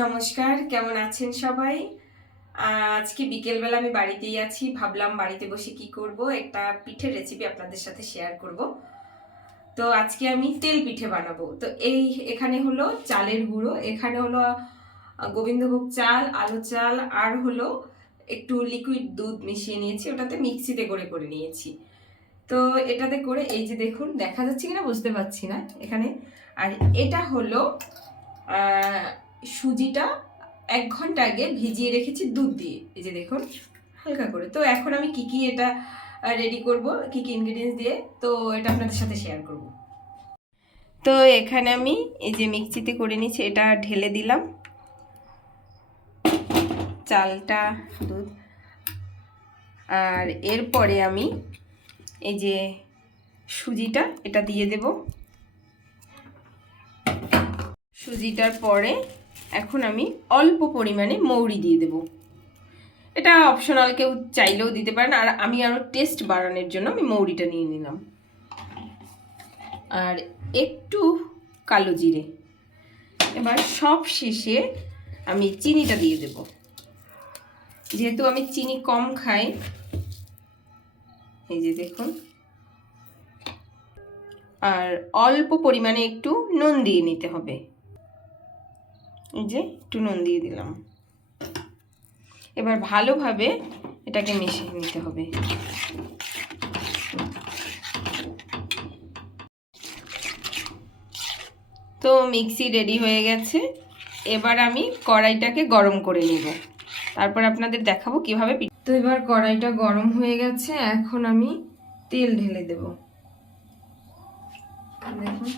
নমস্কার, কেমন আছেন সবাই? আজকে বিকেলবেলা আমি বাড়িতেই আছি। ভাবলাম বাড়িতে বসে কি করব, একটা পিঠের রেসিপি আপনাদের সাথে শেয়ার করব। তো আজকে আমি তেল পিঠে বানাবো। তো এখানে হলো চালের গুঁড়ো, এখানে হলো গোবিন্দভোগ চাল, আলু চাল, আর হলো একটু লিকুইড দুধ মিশিয়ে নিয়েছি, ওটাতে মিক্সিতে করে নিয়েছি। তো এটাতে করে এই যে দেখুন, দেখা যাচ্ছে কিনা বুঝতে পারছি না এখানে। আর এটা হলো সুজিটা 1 ঘন্টা আগে ভিজিয়ে রেখেছি দুধ দিয়ে, এই যে দেখুন হালকা করে। তো এখন আমি কি এটা রেডি করব, কি ইনগ্রেডিয়েন্টস দিয়ে, তো এটা আপনাদের সাথে শেয়ার করব। তো এখানে আমি এই যে মিক্সিতে করে নিয়েছি, এটা ঢেলে দিলাম চালটা, দুধ। আর এরপরে আমি এই যে সুজিটা এটা দিয়ে দেব। সুজিটার পরে এখন আমি অল্প পরিমাণে মৌরি দিয়ে দেব। এটা অপশনাল, কেউ চাইলেও দিতে পারেন। আর আমি আরও টেস্ট বাড়ানোর জন্য আমি মৌরিটা নিয়ে নিলাম। আর একটু কালো জিরে। এবার সব শেষে আমি চিনিটা দিয়ে দেব, যেহেতু আমি চিনি কম খাই। এই যে দেখুন, আর অল্প পরিমাণে একটু নুন দিয়ে নিতে হবে। এই যে একটু নুন দিয়ে দিলাম। এবার ভালোভাবে এটাকে মিশিয়ে নিতে হবে। তো মিক্সি রেডি হয়ে গেছে। এবার আমি কড়াইটাকে গরম করে নেব, তারপর আপনাদের দেখাবো কিভাবে। তো এবার কড়াইটা গরম হয়ে গেছে, এখন আমি তেল ঢেলে দেব। দেখুন,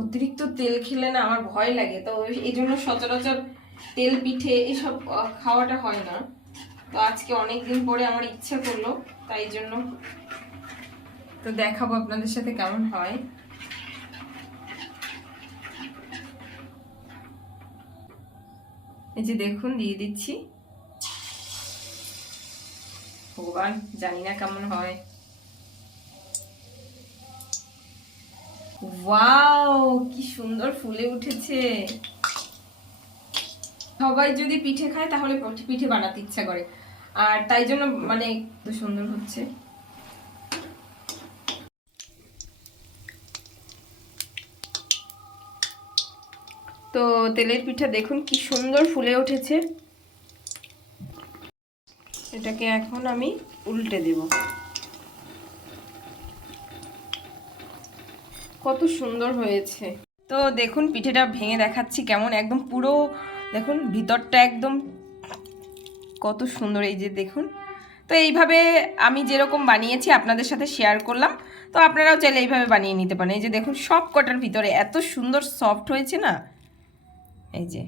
অতিরিক্ত তেল খেলে না আমার ভয় লাগে, তো এই জন্য সচরাচর তেল পিঠে এসব খাওয়াটা হয় না। তো আজকে অনেকদিন পরে আমার ইচ্ছা করলো, তাই জন্য তো দেখাবো আপনাদের সাথে কেমন হয়। এই যে দেখুন, দিয়ে দিচ্ছি। ভগবান, জানি না কেমন হয়। ওয়াও, কি সুন্দর ফুলে উঠেছে। সবাই যদি পিঠে খায় তাহলে পিঠে বানাতে ইচ্ছা করে, আর তাই জন্য মানে একটু সুন্দর হচ্ছে। তো তেলের পিঠা দেখুন কি সুন্দর ফুলে উঠেছে। এটাকে এখন আমি উল্টে দেব। কত সুন্দর হয়েছে। তো দেখুন, পিঠেটা ভেঙে দেখাচ্ছি কেমন, একদম পুরো দেখুন ভিতরটা একদম কত সুন্দর। এই যে দেখুন, তো এইভাবে আমি যেরকম বানিয়েছি আপনাদের সাথে শেয়ার করলাম। তো আপনারাও চাইলে এইভাবে বানিয়ে নিতে পারেন। এই যে দেখুন, সব কটার ভিতরে এত সুন্দর সফট হয়েছে না, এই যে।